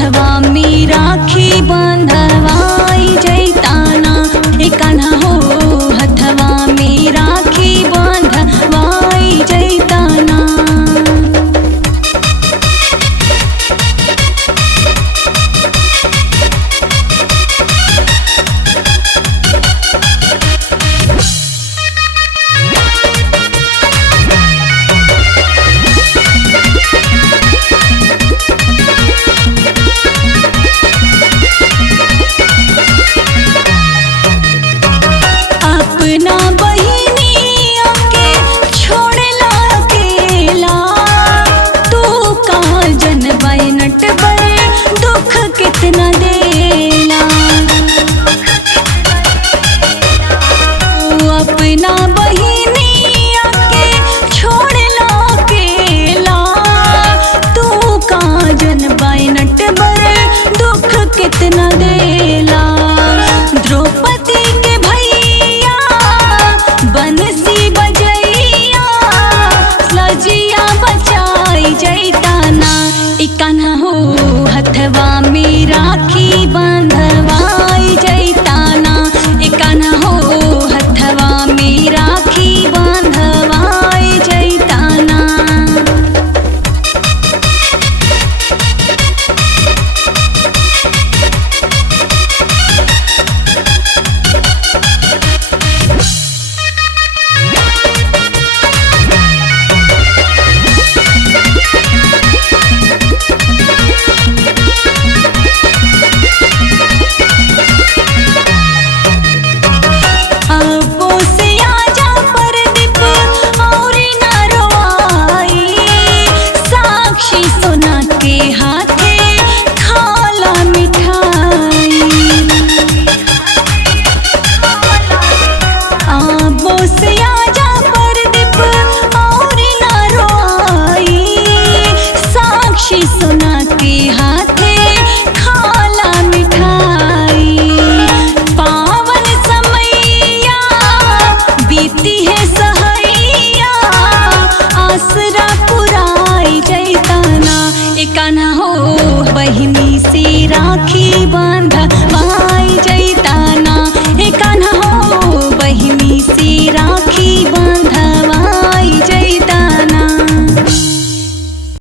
हथवा में राखी बांधवाई जैताना। ए कान्हा हो हथवा में राखी बांधवाई जैताना। अपना बहिनिया के छोड़ला अकेला, तू कहाँ जनबाई नट पर दुख कितना देला। अपना बहिनिया के छोड़ला अकेला, तू कहाँ जनबाई नट पर दुख कितना देला। द्रौपदी के भैया बंसी बजैया, सजिया बचाई जैताना। ए कान्हा हो हथवा में राखी बांधवाई जैताना। ए कान्हा हो हथवा में राखी बांधवाई जैताना। अबो से आजा परदीप और ना रोआई, साक्षी सोना के हाथे खाला मिठाई। अबो से आजा परदीप और ना रोआई, साक्षी सोना के हाथे खाला मिठाई। पावन समैया बीती है सहैया, आसरा पुराई जैताना। ए कान्हा हो बहिनी से राखी बांधा